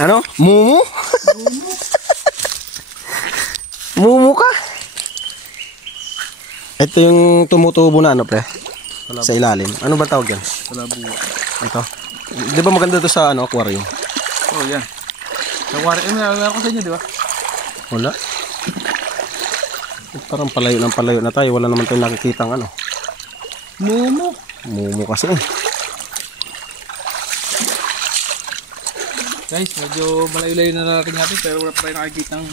Ano? Mumu? Mumu ka? Ito yung tumutubo na ano pre? Sa ilalim. Ano ba tawag yan? Kalabua. Ito. Di ba maganda to sa ano, aquarium? Oh, yan. Sa aquarium, meron ko sa inyo, di ba? Wala. Parang palayo na tayo. Wala naman tayong nakikita ng ano. Mumu. Mumu kasi. Guys, medyo malayo-layo na natin natin pero wala pa tayo nakikita ng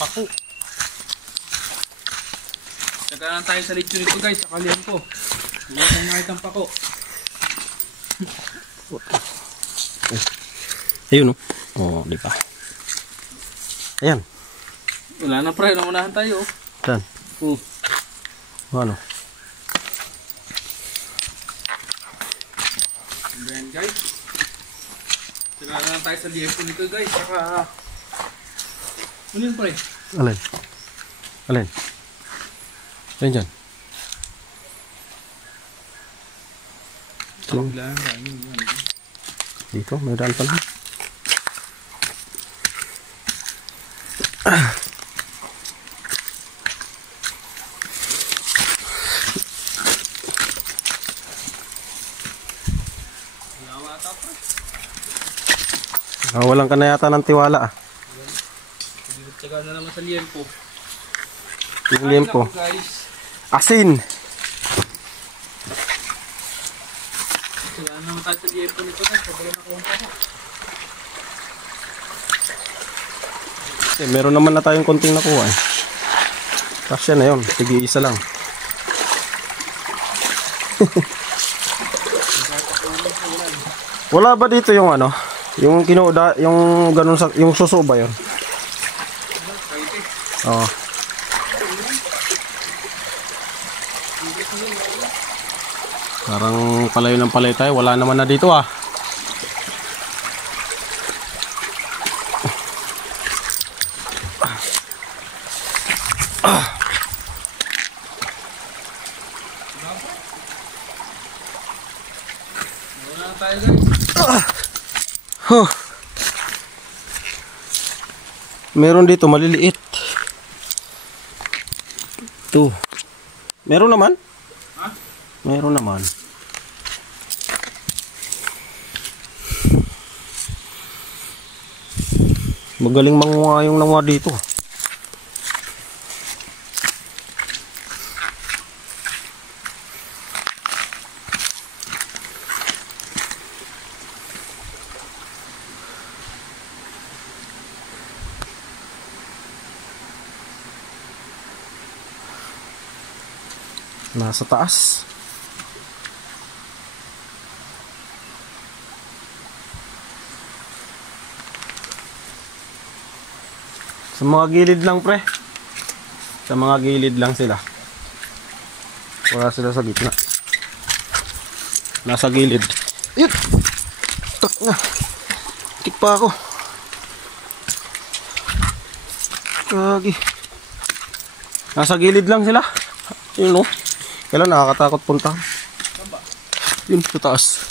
pako. Nagkaroon tayo sa lechon nito guys, sa kalian ko. Wala tayong nakikita ng pako. Ayun o. Oh, di ba? Ayan. Wala na pre, namunahan tayo. Saan? Ano? Ayan guys. Nagkaroon tayo sa lechon nito guys. Saka... Ano yun pre? Alin? Alin? Alin dyan? Dito, may daan pa lang. Walang ka na yata ng tiwala ah. Tsaka na naman sa liempo. Yung liempo. Asin! Tsaka na naman tayo sa liempo nito guys. Pagkala nakuha pa ko. Meron naman na tayong konting nakuha eh. Kasya na yun. Sige, isa lang. Wala ba dito yung ano? Yung kinuuda, yung ganun sa, yung suso ba yun? Oo. Parang palayo ng palayo tayo. Wala naman na dito ah. Meron dito maliliit. Ito. Meron naman? Ha? Meron naman. Magaling manguha yung nanguha dito. Nasa taas. Sa mga gilid lang pre. Sa mga gilid lang sila. Wala sila sa gitna. Nasa gilid. Yun! Tak na. Tik pa ako. Kagi. Nasa gilid lang sila. Yun o. Kailan nakakatakot punta. Yun sa taas.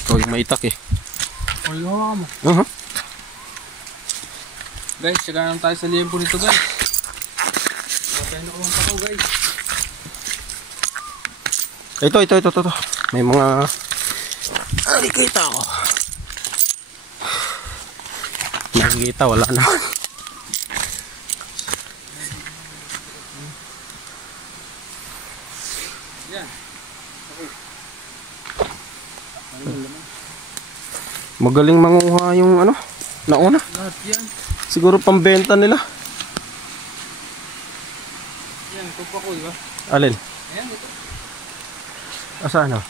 Ito yung maitak eh. Wala mo. Guys, tsaka naman tayo sa liempo nito guys. Wala tayo nakuha pa ko guys. Ito. May mga nakikita ako. Nakikita, wala na. Yan. Magaling manguha yung ano, nauna. Lahat yan. Siguro pambenta nila. Yan, ito pa ko, di ba? Alin? Ayan, ito. Asaan na?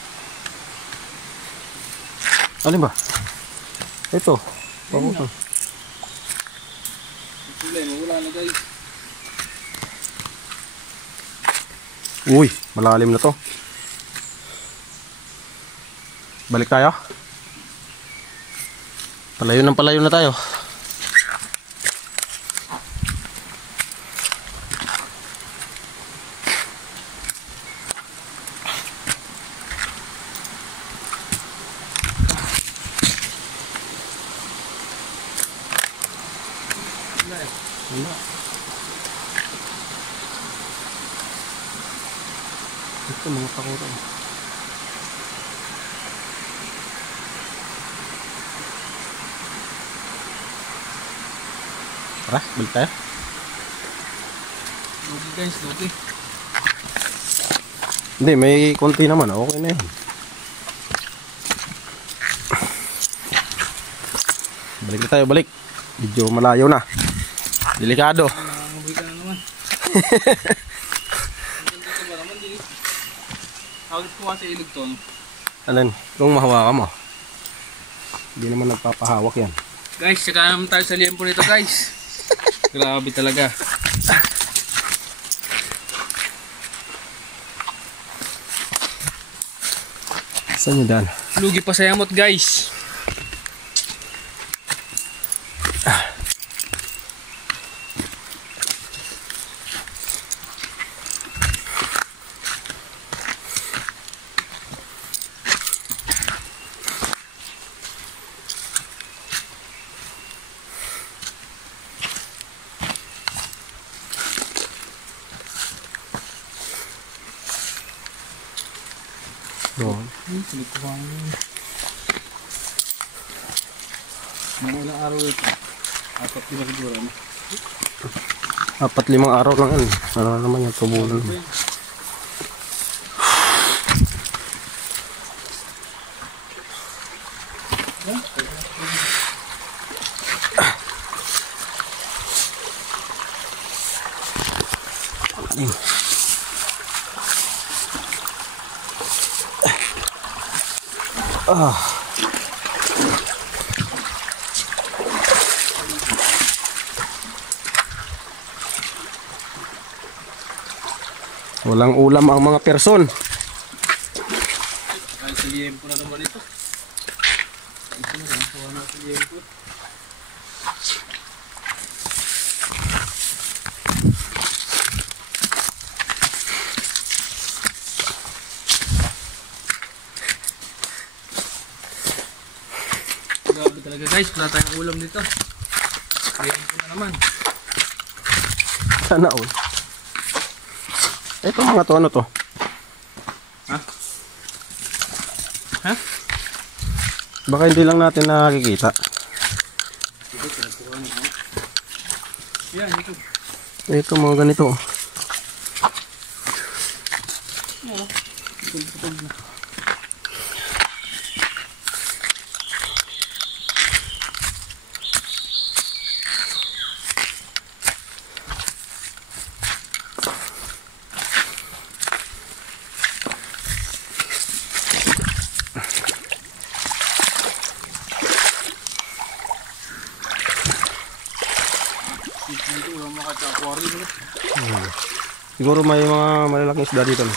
Alin ba? Ito. Pabukang. Wala na guys. Uy, malalim na to. Balik tayo. Palayo na tayo. Wala. Ito mga pakuro. Tara, balik tayo. Lugi guys, lugi. Hindi, may konti naman. Okay na yun. Balik na tayo, balik. Medyo malayo na. Delikado. Nangangamoy ka na naman. Ang ganda ba naman din? Hawit ko kasi ilog to. Alin, kung mahawakan mo. Hindi naman nagpapahawak yan. Guys, saka naman tayo sa liempo nito guys. Grabe talaga. Saan nyo daan? Lugi pa sa yamot guys. Doon. Sulit ko bang mga ilang araw ito. 4-5 siguro. 4-5 araw lang yan. Ano naman yung tubulan. Walang ulam ang mga person. Kahit sa liempo na naman ito. Ito na lang. Kuha na sa liempo. Grabe talaga guys. Wala tayong ulam dito. Liempo na naman. Sana all. Ito mga to, ano to? Ha? Ha? Baka hindi lang natin nakikita. Yan, ito. Ito mga ganito. Putol na. Dito, walang makata-aquarium. Siguro may mga malalaking isda dito. No?